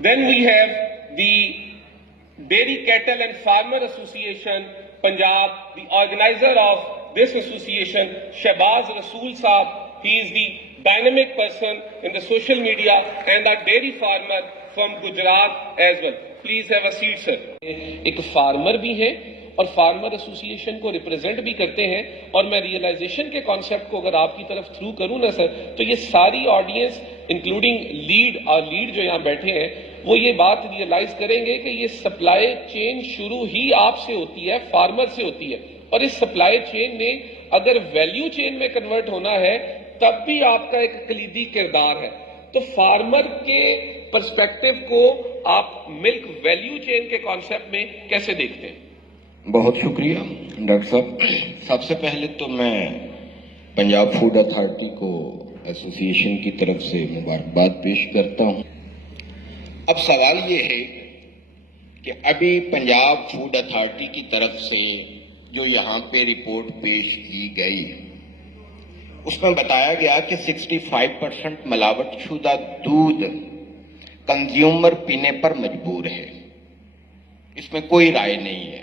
Then we have the Dairy Cattle and Farmer Association Punjab, the organizer of this association, Shahbaz Rasool Saab. He is the dynamic person in the social media and a dairy farmer from Gujarat as well. Please have a seat, sir. ایک farmer بھی ہیں اور farmer association کو represent بھی کرتے ہیں، اور میں ریئلائزیشن کے کانسیپٹ کو اگر آپ کی طرف تھرو کروں نا سر، تو یہ ساری آڈینس انکلوڈنگ لیڈ جو یہاں بیٹھے ہیں وہ یہ بات ریئلائز کریں گے کہ یہ سپلائی چین شروع ہی آپ سے ہوتی ہے، فارمر سے ہوتی ہے، اور اس سپلائی چین نے اگر ویلیو چین میں کنورٹ ہونا ہے تب بھی آپ کا ایک کلیدی کردار ہے۔ تو فارمر کے پرسپیکٹو کو آپ ملک ویلیو چین کے کانسیپٹ میں کیسے دیکھتے ہیں؟ بہت شکریہ ڈاکٹر صاحب۔ سب سے پہلے تو میں پنجاب فوڈ اتھارٹی کو ایسوسیشن کی طرف سے مبارکباد پیش کرتا ہوں۔ اب سوال یہ ہے کہ ابھی پنجاب فوڈ اتھارٹی کی طرف سے جو یہاں پہ رپورٹ پیش کی گئی اس میں بتایا گیا کہ 65% ملاوٹ شدہ دودھ کنزیومر پینے پر مجبور ہے، اس میں کوئی رائے نہیں ہے۔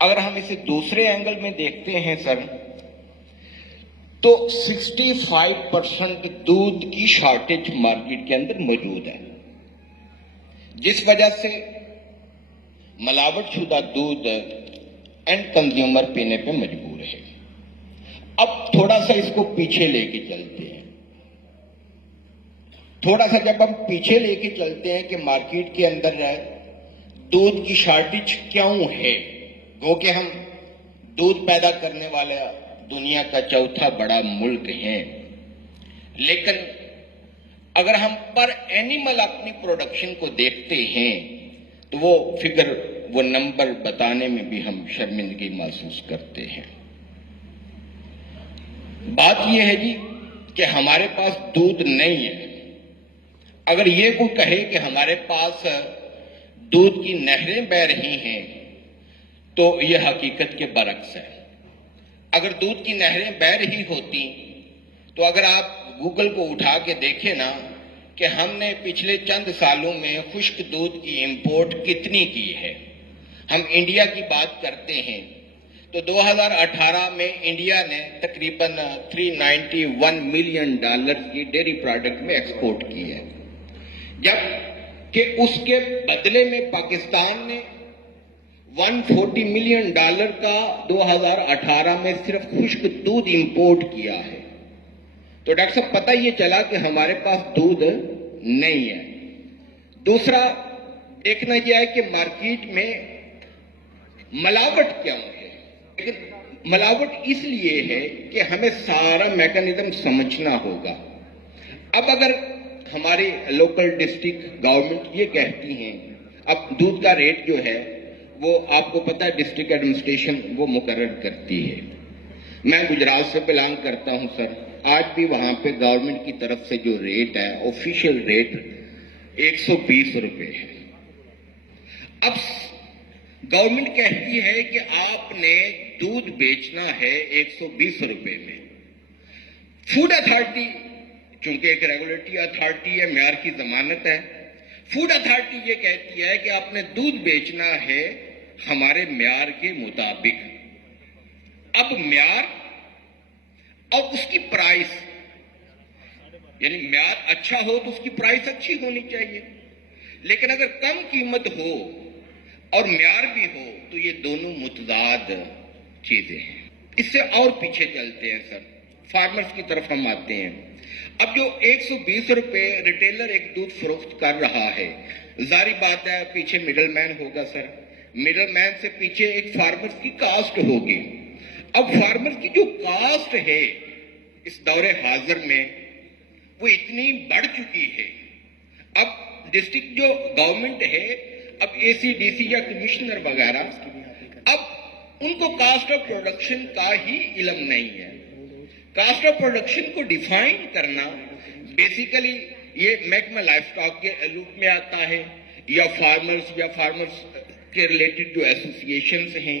اگر ہم اسے دوسرے اینگل میں دیکھتے ہیں سر، تو 65% دودھ کی شارٹیج مارکیٹ کے اندر موجود ہے، جس وجہ سے ملاوٹ شدہ دودھ اینڈ کنزیومر پینے پہ مجبور ہے۔ اب تھوڑا سا اس کو پیچھے لے کے چلتے ہیں، تھوڑا سا جب ہم پیچھے لے کے چلتے ہیں کہ مارکیٹ کے اندر دودھ کی شارٹیج کیوں ہے، گو کہ ہم دودھ پیدا کرنے والا دنیا کا چوتھا بڑا ملک ہیں، لیکن اگر ہم پر اینیمل اپنی پروڈکشن کو دیکھتے ہیں تو وہ فگر، وہ نمبر بتانے میں بھی ہم شرمندگی محسوس کرتے ہیں۔ بات یہ ہے جی کہ ہمارے پاس دودھ نہیں ہے۔ اگر یہ کوئی کہے کہ ہمارے پاس دودھ کی نہریں بہہ رہی ہیں تو یہ حقیقت کے برعکس ہے۔ اگر دودھ کی نہریں بہہ رہی ہوتی تو اگر آپ گوگل کو اٹھا کے دیکھیں نا کہ ہم نے پچھلے چند سالوں میں خشک دودھ کی امپورٹ کتنی کی ہے، ہم انڈیا کی بات کرتے ہیں تو 2018 میں انڈیا نے تقریباً $391 ملین کی ڈیری پروڈکٹ میں ایکسپورٹ کی ہے، جب کہ اس کے بدلے میں پاکستان نے $140 ملین کا 2018 میں صرف خشک دودھ امپورٹ کیا ہے۔ تو ڈاکٹر صاحب پتہ یہ چلا کہ ہمارے پاس دودھ نہیں ہے۔ دوسرا دیکھنا یہ ہے کہ مارکیٹ میں ملاوٹ کیا ہے، لیکن ملاوٹ اس لیے ہے کہ ہمیں سارا میکانزم سمجھنا ہوگا۔ اب اگر ہماری لوکل ڈسٹرکٹ گورنمنٹ یہ کہتی ہیں، اب دودھ کا ریٹ جو ہے وہ آپ کو پتہ ہے ڈسٹرکٹ ایڈمنسٹریشن وہ مقرر کرتی ہے۔ میں گجرات سے بلانگ کرتا ہوں سر، آج بھی وہاں پہ گورنمنٹ کی طرف سے جو ریٹ ہے آفیشیل ریٹ 120 روپے ہے۔ اب گورنمنٹ کہتی ہے کہ آپ نے دودھ بیچنا ہے 120 روپے میں۔ فوڈ اتھارٹی چونکہ ایک ریگولیٹری اتھارٹی ہے، معیار کی ضمانت ہے، فوڈ اتھارٹی یہ کہتی ہے کہ آپ نے دودھ بیچنا ہے ہمارے معیار کے مطابق۔ اب معیار اور اس کی پرائس، یعنی معیار اچھا ہو تو اس کی پرائس اچھی ہونی چاہیے، لیکن اگر کم قیمت ہو اور معیار بھی ہو تو یہ دونوں متضاد چیزیں ہیں۔ اس سے اور پیچھے چلتے ہیں سر، فارمرز کی طرف ہم آتے ہیں۔ اب جو 120 روپے ریٹیلر ایک دودھ فروخت کر رہا ہے، ظاہری بات ہے پیچھے مڈل مین ہوگا سر، مڈل مین سے پیچھے ایک فارمرز کی کاسٹ ہوگی۔ اب فارمرز کی جو کاسٹ ہے اس دور حاضر میں وہ اتنی بڑھ چکی ہے، اب ڈسٹرکٹ جو گورنمنٹ ہے، اب اے سی ڈی سی یا کمشنر وغیرہ، اب ان کو کاسٹ آف پروڈکشن کا ہی علم نہیں ہے۔ کاسٹ آف پروڈکشن کو ڈیفائن کرنا بیسیکلی یہ محکمہ لائف اسٹاک کے لوپ میں آتا ہے، یا فارمرز کے ریلیٹڈ جو ایسوسیشنز ہیں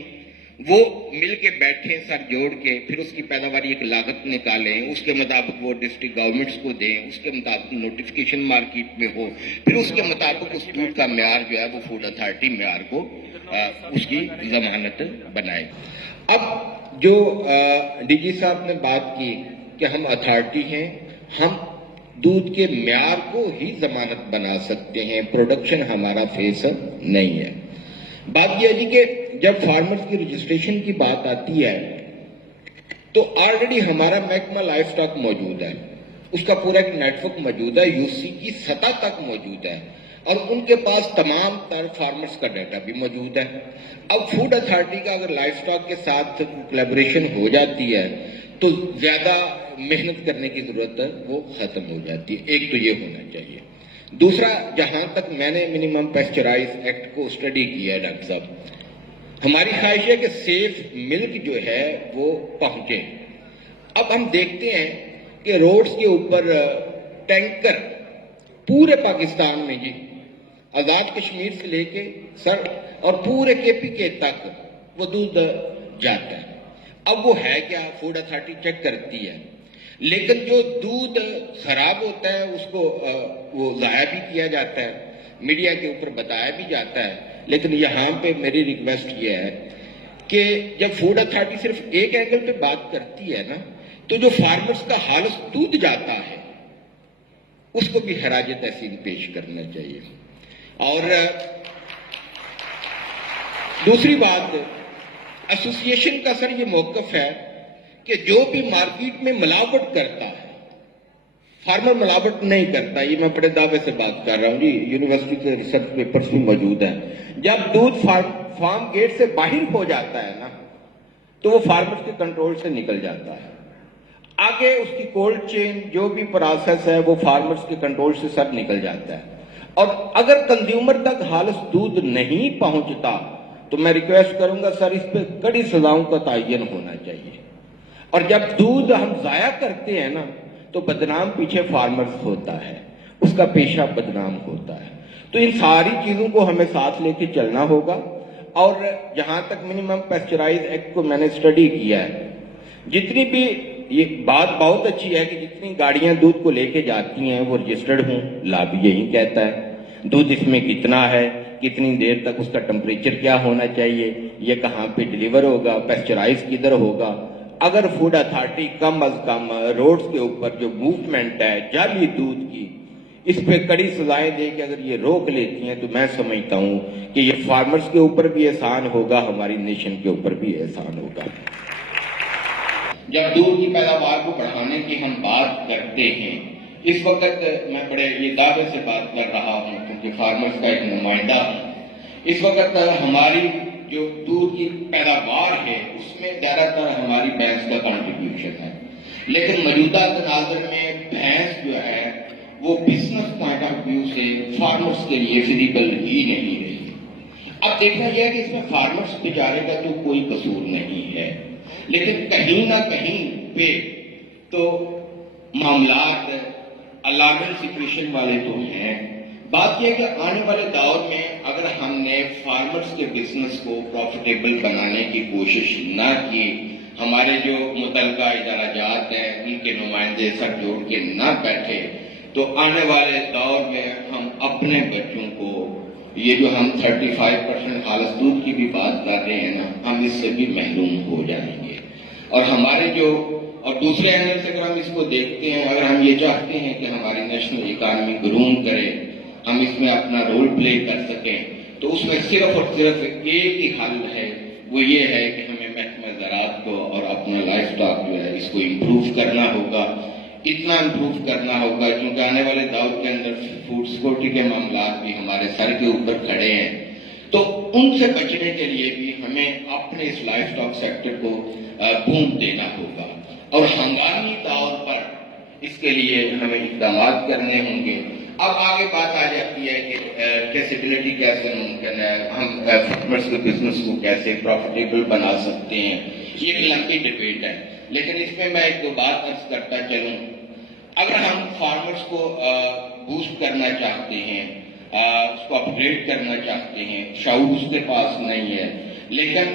وہ مل کے بیٹھیں سر جوڑ کے، پھر اس کی پیداواری ایک لاگت نکالیں، اس کے مطابق وہ ڈسٹرکٹ گورنمنٹس کو دیں، اس کے مطابق نوٹیفیکیشن مارکیٹ میں ہو، پھر اس کے مطابق اس دودھ کا معیار جو ہے وہ فوڈ اتھارٹی معیار کو اس کی ضمانت بنائے۔ اب جو ڈی جی صاحب نے بات کی کہ ہم اتھارٹی ہیں، ہم دودھ کے معیار کو ہی ضمانت بنا سکتے ہیں، پروڈکشن ہمارا فیس نہیں ہے۔ بات یہ ہے جی کہ جب فارمرز کی رجسٹریشن کی بات آتی ہے تو آلریڈی ہمارا محکمہ لائف سٹاک موجود ہے، اس کا پورا ایک نیٹ ورک موجود ہے، یو سی کی سطح تک موجود ہے، اور ان کے پاس تمام تر فارمرز کا ڈیٹا بھی موجود ہے۔ اب فوڈ اتھارٹی کا اگر لائف سٹاک کے ساتھ کولیبریشن ہو جاتی ہے تو زیادہ محنت کرنے کی ضرورت ہے، وہ ختم ہو جاتی ہے۔ ایک تو یہ ہونا چاہیے۔ دوسرا، جہاں تک میں نے منیمم پیسچرائز ایکٹ کو اسٹڈی کیا ہے ڈاکٹر صاحب، ہماری خواہش ہے کہ سیف ملک جو ہے وہ پہنچے۔ اب ہم دیکھتے ہیں کہ روڈز کے اوپر ٹینکر پورے پاکستان میں جی، آزاد کشمیر سے لے کے سر اور پورے کے پی کے تک وہ دودھ جاتا ہے۔ اب وہ ہے کیا، فوڈ اتھارٹی چیک کرتی ہے، لیکن جو دودھ خراب ہوتا ہے اس کو وہ ضائع بھی کیا جاتا ہے، میڈیا کے اوپر بتایا بھی جاتا ہے۔ لیکن یہاں پہ میری ریکویسٹ یہ ہے کہ جب فوڈ اتھارٹی صرف ایک اینگل پہ بات کرتی ہے نا، تو جو فارمرز کا خالص دودھ جاتا ہے اس کو بھی خراج تحسین پیش کرنا چاہیے۔ اور دوسری بات، ایسوسی ایشن کا سر یہ موقف ہے کہ جو بھی مارکیٹ میں ملاوٹ کرتا ہے، فارمر ملاوٹ نہیں کرتا، یہ میں بڑے دعوے سے بات کر رہا ہوں جی، یونیورسٹی کے ریسرچ پیپرز بھی موجود ہیں۔ جب دودھ فارم گیٹ سے باہر ہو جاتا ہے نا تو وہ فارمرز کے کنٹرول سے نکل جاتا ہے، آگے اس کی کولڈ چین جو بھی پروسیس ہے وہ فارمرز کے کنٹرول سے سب نکل جاتا ہے، اور اگر کنزیومر تک خالص دودھ نہیں پہنچتا تو میں ریکویسٹ کروں گا سر اس پہ کڑی سزاؤں کا تعین ہونا چاہیے۔ اور جب دودھ ہم ضائع کرتے ہیں نا تو بدنام پیچھے فارمرز ہوتا ہے، اس کا پیشہ بدنام ہوتا ہے۔ تو ان ساری چیزوں کو ہمیں ساتھ لے کے چلنا ہوگا۔ اور جہاں تک منیمم پیسچرائز ایکٹ کو میں نے اسٹڈی کیا ہے، جتنی بھی یہ بات بہت اچھی ہے کہ جتنی گاڑیاں دودھ کو لے کے جاتی ہیں وہ رجسٹرڈ ہوں، لا بھی یہی کہتا ہے دودھ اس میں کتنا ہے، کتنی دیر تک اس کا ٹمپریچر کیا ہونا چاہیے، یہ کہاں پہ ڈیلیور ہوگا، پیسچرائز کدھر ہوگا۔ اگر فوڈ اتھارٹی کم از کم روڈز کے اوپر جو موومنٹ ہے جعلی دودھ کی، اس پہ کڑی سزائیں دے کے اگر یہ روک لیتی ہیں تو میں سمجھتا ہوں کہ یہ فارمرز کے اوپر بھی احسان ہوگا، ہماری نیشن کے اوپر بھی احسان ہوگا۔ جب دودھ کی پیداوار کو بڑھانے کی ہم بات کرتے ہیں، اس وقت میں بڑے یہ دعوے سے بات کر رہا ہوں کیونکہ فارمرز کا ایک نمائندہ ہوں، اس وقت ہماری جو دودھ کی پیداوار ہے اس میں زیادہ تر ہماری بھینس کا کنٹریبیوشن ہے، لیکن موجودہ تناظر میں بھینس جو ہے وہ بزنس پوائنٹ آف ویو سے فارمرز کے لیے فیزیبل ہی نہیں رہی۔ اب دیکھنا یہ ہے کہ اس میں فارمرز بیچارے کا تو کوئی قصور نہیں ہے، لیکن کہیں نہ کہیں پہ تو معاملات الارمنگ سچویشن والے تو ہیں۔ بات یہ ہے کہ آنے والے دور میں اگر ہم نے فارمرز کے بزنس کو پروفیٹیبل بنانے کی کوشش نہ کی، ہمارے جو متعلقہ ادارہ جات ہیں ان کے نمائندے سر جوڑ کے نہ بیٹھے، تو آنے والے دور میں ہم اپنے بچوں کو یہ جو ہم 35% خالص دودھ کی بھی بات کر رہے ہیں نا، ہم اس سے بھی محروم ہو جائیں گے۔ اور ہمارے جو اور دوسرے اینگل سے اگر ہم اس کو دیکھتے ہیں، اگر ہم یہ چاہتے ہیں کہ ہماری نیشنل اکانومی گروم کرے، ہم اس میں اپنا رول پلے کر سکیں، تو اس میں صرف اور صرف ایک ہی حل ہے، وہ یہ ہے کہ ہمیں محکمہ زراعت کو اور اپنا لائف سٹاک جو ہے اس کو امپروو کرنا ہوگا، اتنا امپروو کرنا ہوگا کیونکہ آنے والے دور کے اندر فوڈ سیکورٹی کے معاملات بھی ہمارے سر کے اوپر کھڑے ہیں، تو ان سے بچنے کے لیے بھی ہمیں اپنے اس لائف سٹاک سیکٹر کو بوم دینا ہوگا، اور ہنگامی طور پر اس کے لیے ہمیں اقدامات کرنے ہوں گے۔ اب آگے بات آ جاتی ہے کہ کیسیبلٹی کیسے ممکن ہے، ہم فارمرز کے بزنس کو کیسے پروفیٹیبل بنا سکتے ہیں، یہ ایک لمبی ڈبیٹ ہے، لیکن اس میں میں ایک دو بات عرض کرتا چلوں۔ اگر ہم فارمرز کو بوسٹ کرنا چاہتے ہیں، اس کو اپ گریڈ کرنا چاہتے ہیں، شعور اس کے پاس نہیں ہے، لیکن